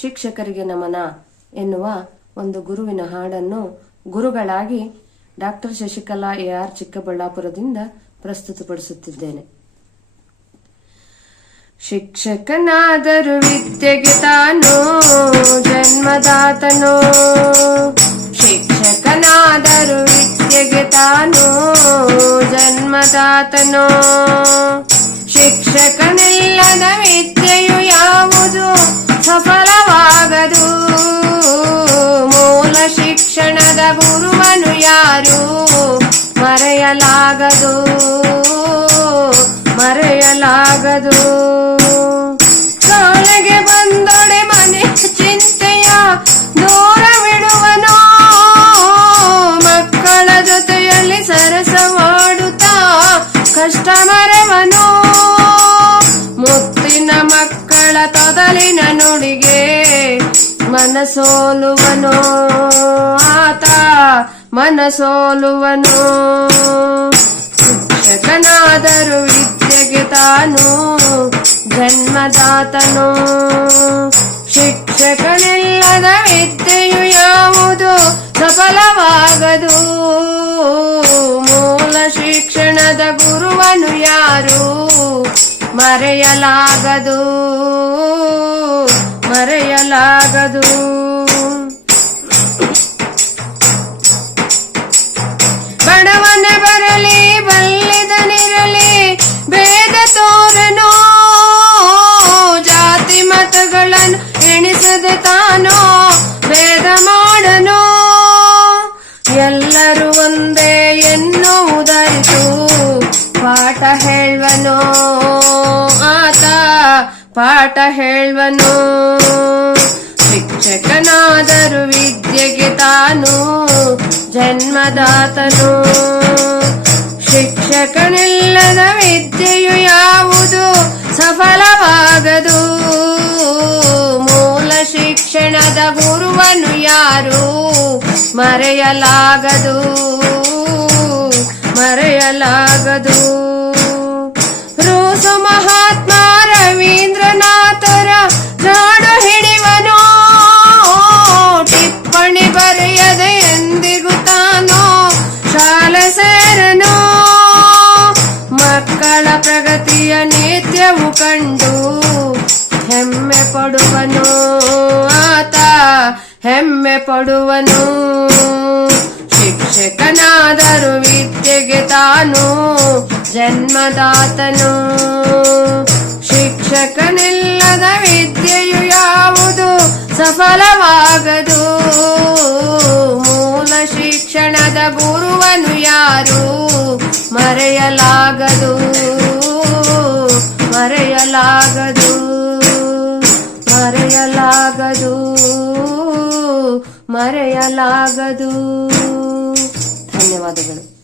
ಶಿಕ್ಷಕರಿಗೆ ನಮನ ಎನ್ನುವ ಒಂದು ಗುರುವಿನ ಹಾಡನ್ನು ಗುರುಗಳಾಗಿ ಡಾಕ್ಟರ್ ಶಶಿಕಲಾ ಎಆರ್ ಚಿಕ್ಕಬಳ್ಳಾಪುರದಿಂದ ಪ್ರಸ್ತುತಪಡಿಸುತ್ತಿದ್ದೇನೆ. ಶಿಕ್ಷಕನಾದರೂ ವಿದ್ಯೆಗೆ ತಾನು ಜನ್ಮದಾತನೋ, ಶಿಕ್ಷಕನಾದರೂ ವಿದ್ಯೆಗೆ ತಾನು ಜನ್ಮದಾತನೋ. ಶಿಕ್ಷಕನಿಲ್ಲದ ವಿದ್ಯೆಯು ಯಾವುದು ಸಫಲವಾಗದು. ಮೂಲ ಶಿಕ್ಷಣದ ಗುರುವನು ಯಾರು ಮರೆಯಲಾಗದು, ಮರೆಯಲಾಗದು. ಶಾಲೆಗೆ ಬಂದೊಡೆ ಮನೆ ಚಿಂತೆಯ ದೂರವಿಡುವನೋ, ಮಕ್ಕಳ ಜೊತೆಯಲ್ಲಿ ಸರಸವಾಡುತ್ತಾ ಕಷ್ಟ ಮರೆವನೋ. ಮುತ್ತಿನ ಮಕ್ಕಳ ತೊದಲಿನ ನುಡಿಗೆ ಮನಸೋಲುವನೋ, ಆತ ಮನಸೋಲುವನೋ. ಶಿಕ್ಷಕನಾದರೂ ವಿದ್ಯೆಗೆ ತಾನು ಜನ್ಮದಾತನೋ, ಶಿಕ್ಷಕನಿಲ್ಲದ ವಿದ್ಯೆಯು ಯಾವುದು ಸಫಲವಾಗದು. ಮೂಲ ಶಿಕ್ಷಣದ ಗುರುವನು ಯಾರು ಮರೆಯಲಾಗದು, ಮರೆಯಲಾಗದು. ಬಡವನೇ ಬರಲಿ ಬಲ್ಲಿದನಿರಲಿ ಭೇದ ತೋರನೋ, ಜಾತಿ ಮತಗಳನ್ನು ಎಣಿಸದೆ ತಾನೋ ಭೇದ ಮಾಡನೋ. ಎಲ್ಲರೂ ಒಂದೇ ಎನ್ನುವುದರಿತು ಪಾಠ ಹೇಳುವನೋ, ಆತ ಪಾಠ ಹೇಳುವನೋ. ಶಿಕ್ಷಕನಾದರೂ ವಿದ್ಯೆಗೆ ತಾನು ಜನ್ಮದಾತನು, ಶಿಕ್ಷಕನಿಲ್ಲದ ವಿದ್ಯೆಯು ಯಾವುದು ಸಫಲವಾಗದು. ಮೂಲ ಶಿಕ್ಷಣದ ಗುರುವನು ಯಾರು ಮರೆಯಲಾಗದು, ಮರೆಯಲಾಗದು. ರೂಸು ಮಹಾತ್ಮ ರವೀಂದ್ರನಾಥರ ನಾಡು ಹಿಡಿವನೋ, ಟಿಪ್ಪಣಿ ಬರೆಯದೆ ಎಂದಿಗೂ ತಾನೋ ಶಾಲೆ ಸೇರನೋ. ಮಕ್ಕಳ ಪ್ರಗತಿಯ ನಿತ್ಯವು ಕಂಡು ಹೆಮ್ಮೆ ಪಡುವನು, ಆತ ಹೆಮ್ಮೆ ಪಡುವನು. ಶಿಕ್ಷಕನಾದರೂ ವಿದ್ಯೆಗೆ ತಾನು ಜನ್ಮದಾತನು, ಶಿಕ್ಷಕನಿಲ್ಲದ ವಿದ್ಯೆಯು ಯಾವುದು ಸಫಲವಾಗದು. ಮೂಲ ಶಿಕ್ಷಣದ ಗುರುವನು ಯಾರು ಮರೆಯಲಾಗದು, ಮರೆಯಲಾಗದು, ಮರೆಯಲಾಗದು, ಮರೆಯಲಾಗದು. ಧನ್ಯವಾದಗಳು.